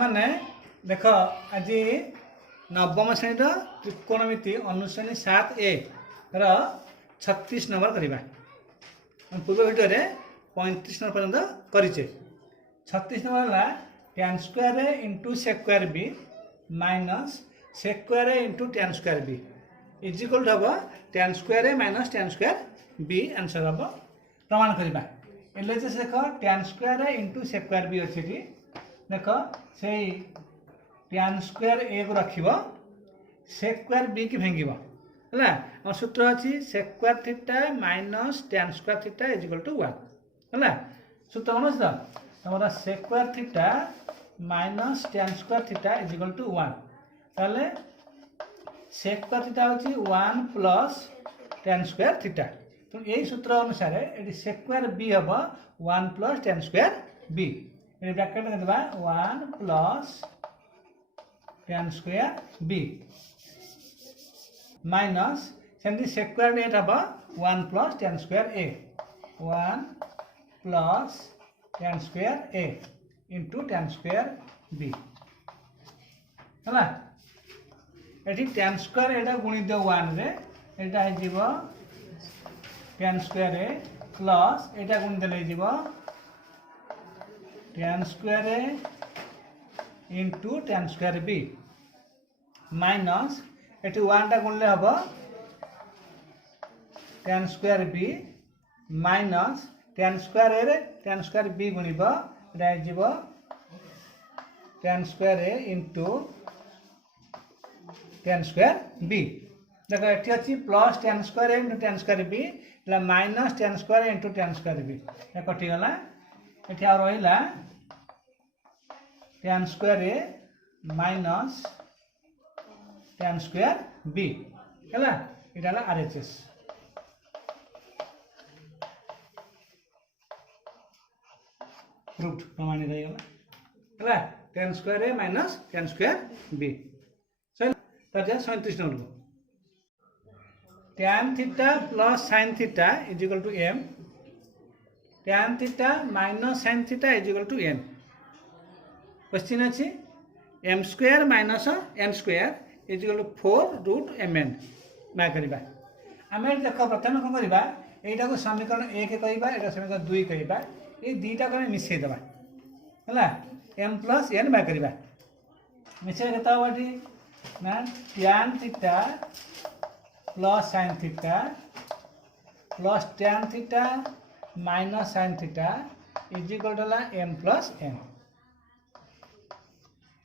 मैंने देख आज नवम श्रेणी त्रिकोणमिति अनुश्रेणी 7A र 36 नंबर करवा पूर्व भिडियो 35 नंबर पर्यंत करे 36 नंबर है tan square into sec square B minus sec square into tan square B is equal to हम tan square minus tan square B answer हम प्रमाण करवा एल देख tan square into sec square B अच्छे देख से tan स्क्वायर ए को रख सेक्वायर बी की भांग है सूत्र अच्छी sec square theta minus tan square theta is equal to 1 है सूत्र कौन अच्छी तुम sec square theta minus tan square theta is equal to 1 ताले सेक्वायर थीटा होची 1 प्लस tan स्क्वायर थीटा तो यही सूत्र अनुसार ये सेक्वायर बी हम 1 प्लस tan स्क्वायर बी ये ब्रैकेट में देबा 1 plus tan square B minus सेमती सेक्वायर ए हम 1 plus tan square A 1 plus tan square A into tan square B है ये tan स्क्वायर एटा गुणित 1 रे एटा हो tan स्क्वायर ए प्लस एटा गुणित ले tan square A into tan square B minus एटी 1 टा गुणले हम tan square B minus tan square A रे tan स्क्वायर बी गुणिब एटा tan square A into tan square B देख ये अच्छी plus tan square into tan square B minus tan square into tan square B कटिगला ये आ रहा tan square A minus tan square B है यहाँ RHS प्रूफ प्रमाणित है tan square A minus tan square B सही 37 number tan theta plus sin theta is equal to m tan theta minus sin theta is equal to n question अच्छी m square minus n square is equal to 4 root mn मैं करवा आम देख प्रथम कौन करवा यहाँ को समीकरण 1 कहवा यहाँ समीकरण 2 कहवा ये दुईटा को मिसेदेवा है m प्लस n मैं करवा मिसे के ना tan theta plus sin theta plus tan theta minus sin theta is equal to m plus n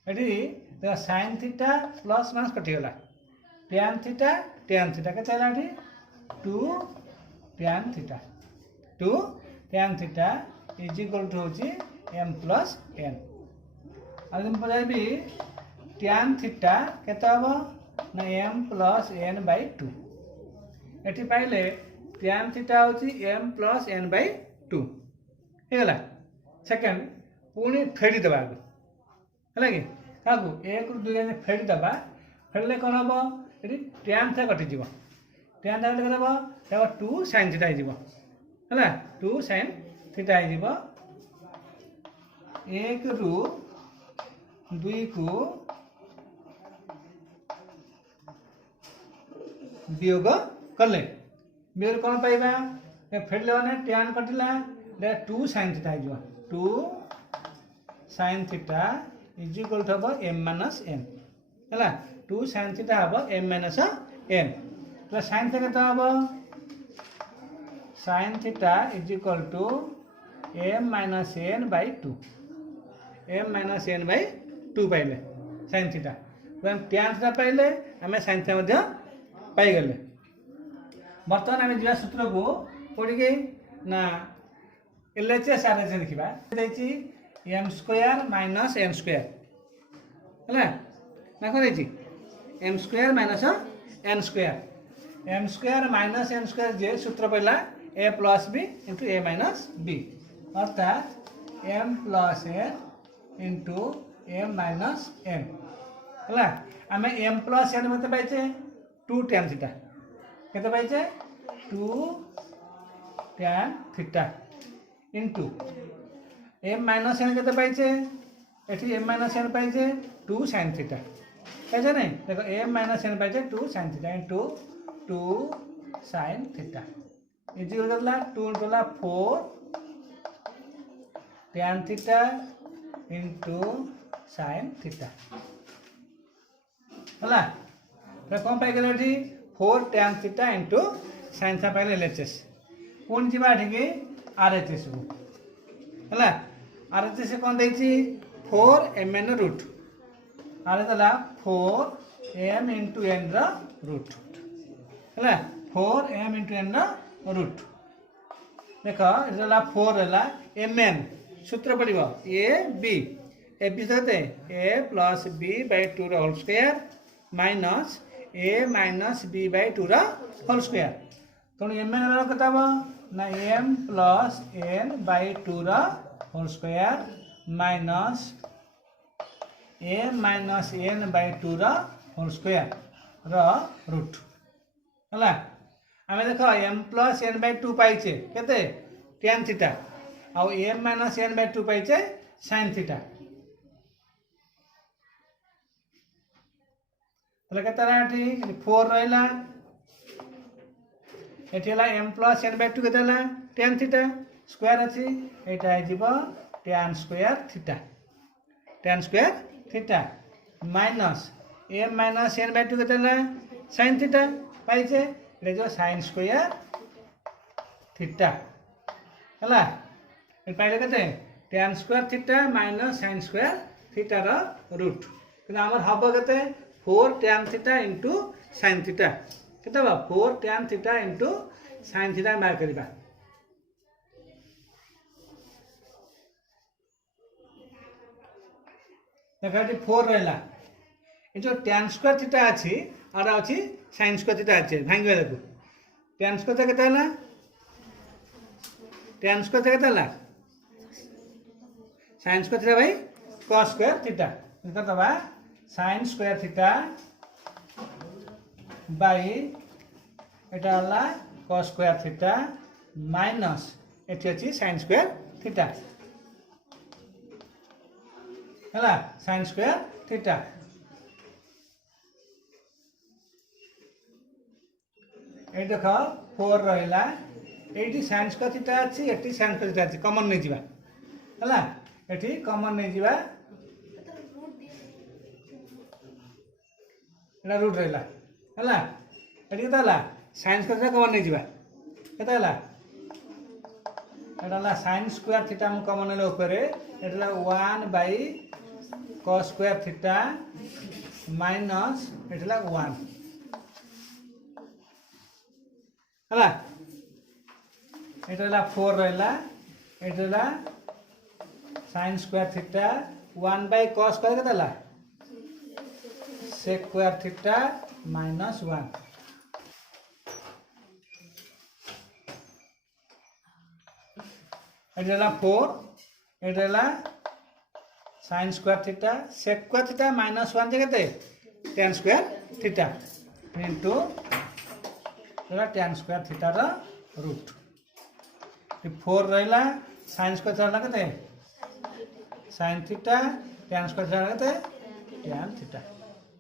ये sin थीटा प्लस माइनस कटिगला tan थीटा के 2 tan theta 2 tan theta is equal to होची m plus n आज पचारि tan theta केते हबो ना m plus n by 2 एठी पाइले tan थीटा होची m प्लस n बाय 2 हे गला सेकंड पुणी फेडी दबा है कि काकू 1 ରୁ 2 में फेडी दबा फेडले कोन हबो एठी tan थीटा कटि जीवो tan थीटा केते हबो तब 2 sin थीटा हो जीवो है 2 sin थीटा हो जीवो 1 ରୁ 2 को वियोग कले वियोग कौन पाइबा फेडले मैंने tan कटिला 2 sin थीटा हो 2 sin theta is equal to हम m माइनस n है 2 sin थीटा हम m माइनस n तो sin थीटा केते हम sin theta is equal to m minus n by 2 m minus n by 2 पाइले sin theta तो tan theta पाइले आम sin थीटा पाईगले बर्तमान आम जा सूत्र को पढ़ी ना LHS RHS देखा m square minus n square है ना कौन m square minus n square minus n square जे सूत्र पड़ा a plus b into a minus b अर्थात m plus n into m minus n है आम m प्लस n मत पाइचे 2 tan थीटा केते पाइचे 2 tan theta into m minus n केते पाइचे एटी एम माइनस एन पाइजे 2 sin थीटा कैसे नहीं देखो एम माइनस एन पाइजे 2 sin theta into 2 sin theta इजी हो गला 2 गला 4 tan theta into sin theta हला तो कौन पाई गले एटी 4 tan theta into sin theta पाइले एलएचएस पुणी जीवा एठी आरएचएस को हला आरएचएस कौन देछि 4 mn रूट आरे दला 4 m into n रा रूट हला 4 m into n रा रूट देखो इदला 4 हला mn सूत्र पड़िबो a b a b सते a plus b by 2 रा whole square minus a minus b by 2 रा होल स्क्वायर तो mn रा कताबो ना m plus n by 2 रा whole square minus a minus n by 2 रा होल स्क्वायर रा root हला आमे देखो m plus n by 2 पाइचे केते tan थीटा आ m minus n by 2 पाइचे sin थीटा तले केते राठी 4 रहला एठेला m plus n by 2 केतेला tan थीटा स्क्वायर अछि एटा आइजिबो tan square theta minus m minus n by 2 केतेला sin थीटा पाइছে रे जो sin स्क्वायर थीटा हला ए पाइले केते tan square theta minus sin square theta रा रूट कि हमर हबो केते 4 tan theta into sin theta केते बा 4 tan theta into sin theta मार करबा देखो 4 रहला ए जो tan स्क्वायर थीटा अछि आर अछि sin स्क्वायर थीटा अछि भांगबे देखो tan स्क्वायर केते हला tan स्क्वायर केते हला sin स्क्वायर थीटा भाई cos स्क्वायर थीटा देखो बा sin स्क्वायर थीटा बाय एटा हला cos स्क्वायर थीटा माइनस एठी अछि sin स्क्वायर थीटा हला sin स्क्वायर थीटा ए देखो 4 रहला एठी sin स्क्वायर थीटा अछि एठी sin स्क्वायर थीटा अछि कॉमन नै जिबा हला एठी कॉमन नै जिबा एला रूट रहला हला एठी केता हला sin स्क्वायर थीटा कॉमन नै जिबा केता हला एटा sin स्क्वायर थीटा हम कॉमन ले ऊपर एटा 1 by cos square theta minus एटला 1 हला एटला 4 रहला एटला sin square theta 1 by cos square केतला sec स्क्वायर थीटा माइनस 1 एटला 4 एटला sin square theta sec square theta minus 1 जगते tan स्क्वायर थीटा इनटू एला tan स्क्वायर थीटा रा रूट 4 रहला sin स्क्वायर थीटा लगते sin theta tan square theta लगते tan theta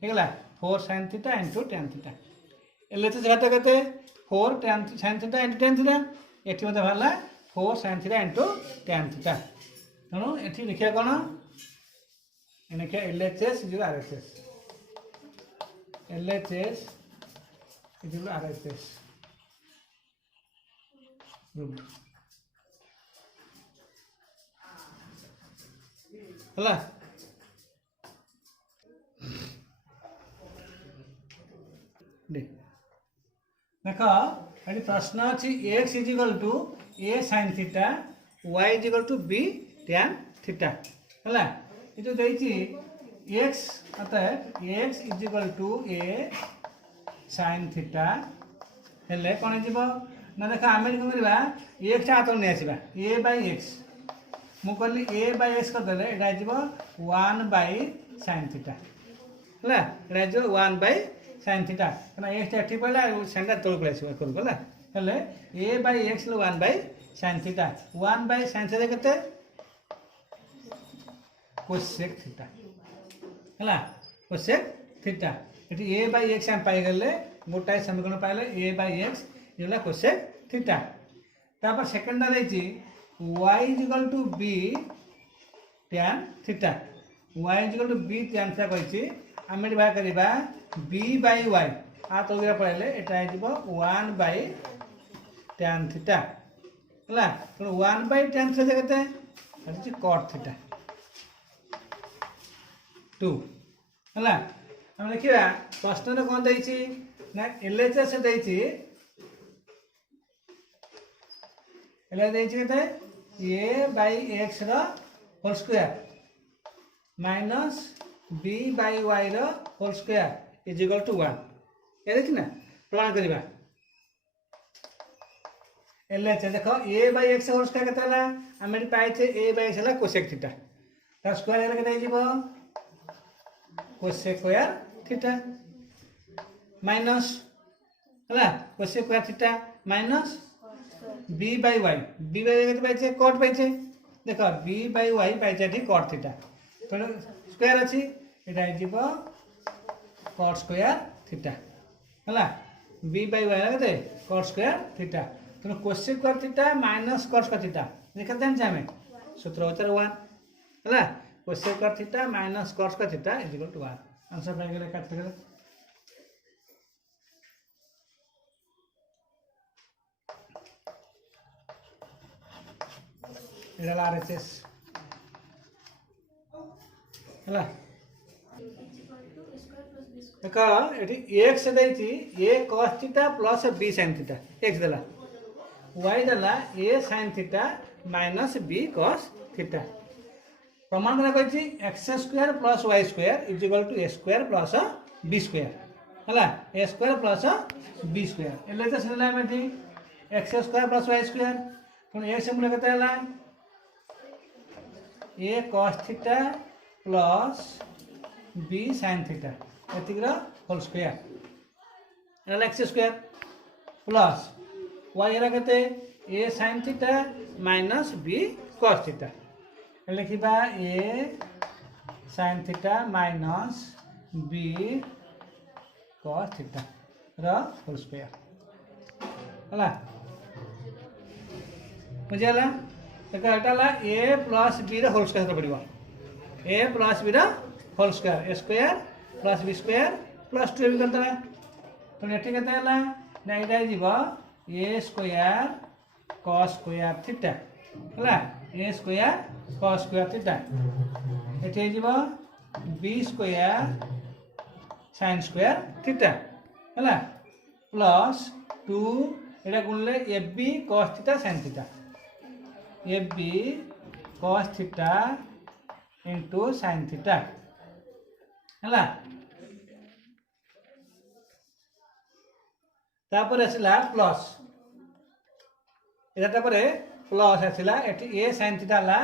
हेगला 4 sin theta into tan theta एले तो घाटा कहते 4 tan sin theta into tan theta एठी मते भला 4 sin theta into tan theta तनो एठी लिखिया कोन एने क्या LHS is RHS LHS is RHS root हला देखो एटी प्रश्न अछि x is equal to a sin theta y is equal to b tan theta हला ये जो देछि x अतः x is equal to a sin theta हेले कोन जिवो ना देखा आमे कोन करबा x चा आतर नै आसीबा a by x मु कहली a by x कर देले एटा जिवो 1 by sin थीटा हला एटा जो 1 by sin थीटा ना x टा ठीक पड़ला सेंटर तोड़ के आसीबा कर गला हेले a by x ले 1 by sin theta 1 by sin theta केते कोसेक थीटा है कोसेक थीटा ये ए बाई एक्स आम पाइगले गोटाए समीकरण पाइले ए बाई एक्स ये कोसेक थीटा तापर सेकेंडा देछि y equal to b tan theta y equal to b tan theta कहिछि आम ये बाहर करबा b बाई y आ तो पड़े एटा आइबो 1 बाई tan थीटा है तो 1 बाई tan थीटा केते है cot थीटा 2 है हम देखिए प्रश्न कौन देछि ना एलएचएस देछि केते a by x whole square minus b by y whole square is equal to 1 ये देखी ना प्रमाण करवा एलएचएस देखो a by x whole square केते आम पाइचे a by x cosec theta तार स्क्वायर केते कोसेक स्क्वायर थीटा माइनस है cosec square theta minus b by y पाइचे कट पाइचे देख बी बाई वाई पाइचे कट थीटा तो स्क्वायर अच्छी यहाँ कट स्क्वायर थीटा है बी बाई वाई के कट स्क्वायर थीटा तो cosec square theta minus cot square theta देखा जाने आम सूत्र होता 1 है cosec square theta minus cot square theta is equal to 1 answer पाइगले काटगले इधर आरएचएस है देखो ये एक्स देती a cos theta plus b sin theta x देला y देला a sin theta minus b cos theta प्रमाण करा कहि x square plus y square is equal to a square plus b square है a square plus b square एले तो सला में x square plus y square तो एक्स मूल्य केते हला a cos theta plus b sin theta एतिकर होल स्क्वायर एल एक्स स्क्वायर प्लस वाई हला केते a sin theta minus b cos theta लिखा a sin theta minus b cos theta whole square है मुझे देखो एटा a plus b whole square पड़ो a plus b whole square a square plus b square plus 2 भी करदे तो ये केते हला ना एटा जीव a square cos square theta है a square cos square theta ये जीव b square sin square theta है प्लस 2 एटा गुणले a b cos theta sin theta a b cos theta into sin theta है तापर आसला प्लस एटा पर प्लस आसला एटी ए sin थीटा ला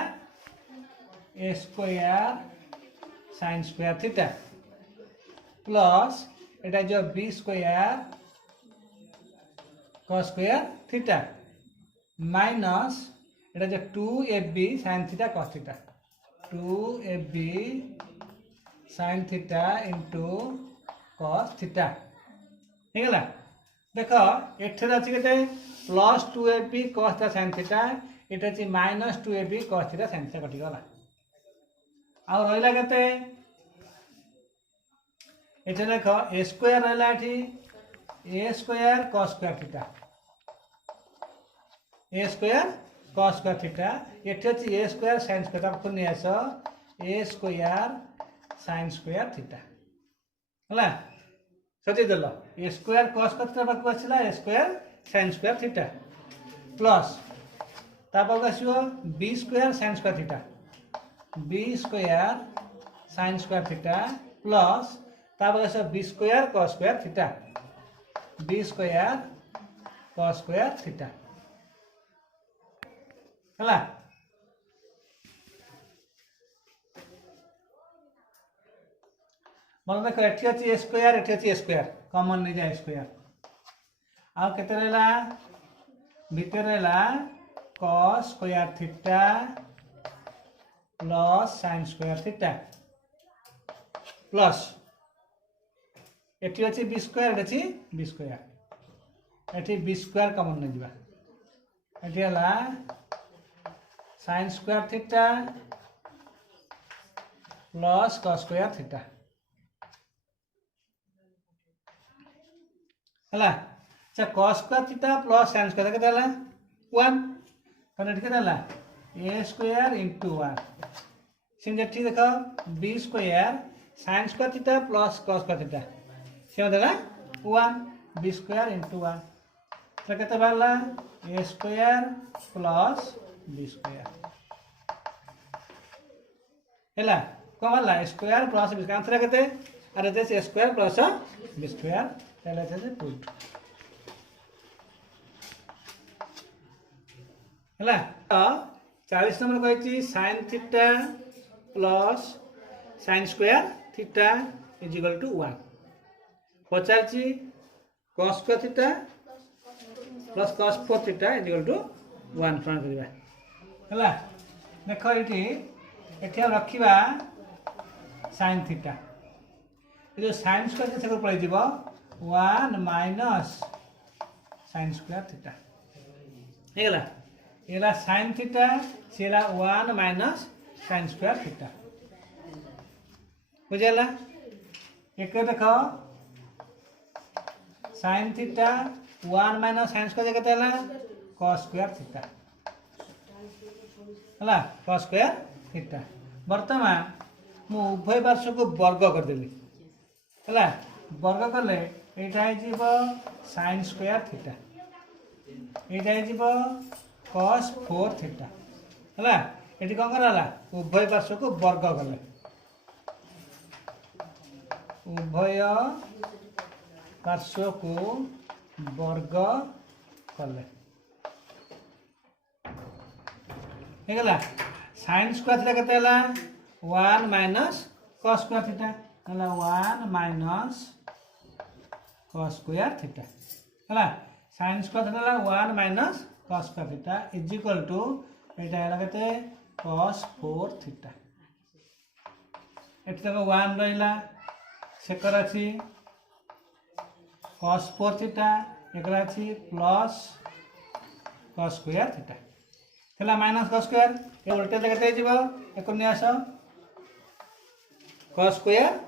a square sin square theta plus एटा जो b square cos square theta minus एटा जो 2ab sin theta cos theta 2ab sin theta into cos theta ठीक है देख एठे अच्छी के plus 2ab cos theta sin theta ये अच्छी minus 2ab cos theta sin theta कटिगला आउ रहा के ये देख ए स्क्वायर रहा a square cos square theta a square cos square theta ये अच्छी ए स्क्वायर sin स्क्वायर तब नहीं आस a square sin square theta है सती देल a square cos square theta पाक आसला a square sin square theta plus तापर आसो b square sin square theta b square sin square theta plus तापर आसो b square cos square theta b square cos square theta है मन देख eighty अच्छी ए स्क्वायर एटी अच्छी a square common नहीं जाए स्क्वायर आउ केते रहला भीतर रहला cos square theta plus sine square theta plus एटी अच्छी बी स्क्वायर अच्छी बी स्क्वायर एटी बी स्क्वायर कमन नहीं जावा एटी हला sine square theta plus cos square theta हला अच्छा cos square theta plus sine square केते हला 1 कने केते हला ए स्क्वायर इनटू 1 सिंजे ठीक देखो b square sine square theta plus cos square theta से देला 1 बी स्क्वायर इनटू 1 तो केते बाला a square plus b square हैला कौन वाला square plus b square answer केते अरे जैसे a square plus b square चले थे पुट हैला 40 नंबर कहछि sin theta plus sin square theta is equal to 1 पचारछि cos square theta plus cos 4 theta is equal to 1 प्रमाण करिबा हैला देखो एठी रखिबा sin थीटा ये जो sin स्क्वायर से पड़े जीवो 1 माइनस sin स्क्वायर थीटा हेला एला sin थीटा सेला 1 माइनस sin स्क्वायर थीटा बुझेला एक देखो sin theta 1 minus sin square केते हला cos स्क्वायर थीटा हला cos स्क्वायर थीटा वर्तमान मु उभय पार्श्व को वर्ग कर देली हला वर्ग करले एटा है जीव sin स्क्वायर थीटा एटा है जीव cos 4 थीटा हला एटी कोन करला उभय पार्श्व को वर्ग करले उभय पार्श्व को वर्ग करले हे गला sin स्क्वायर थीटा केते हला 1 माइनस cos स्क्वायर थीटा हला 1 माइनस cos स्क्वायर थीटा हला sin स्क्वायर थीटा हला 1 minus cos square theta is equal to एटा हला केते cos 4 थीटा एटा को 1 रहिला सेकर अछि cos 4 थीटा एकरा अछि प्लस cos स्क्वायर थीटा थला माइनस cos स्क्वायर ए उल्टा केते जीवो एकोन्यास cos square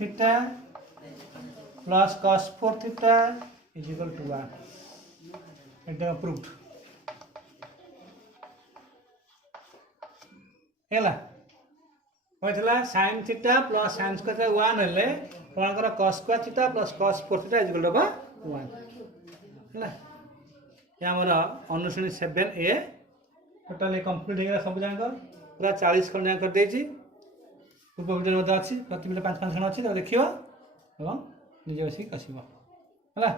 theta plus cos 4 theta is equal to 1 एटा प्रूव्ड हेला होइथला sin theta plus sin square 1 हेले कोनकर cos square theta plus cos 4 theta is equal to 1 हेला या हमरा अनुश्रेणी 7A टोटली कंप्लीट हेगा सब जांक पूरा 40 खंड जांक कर देछि पूर्व वीडियो में अछि प्रति 5 खंड अछि तो देखियो एवं निजे बसी कसिबो हला।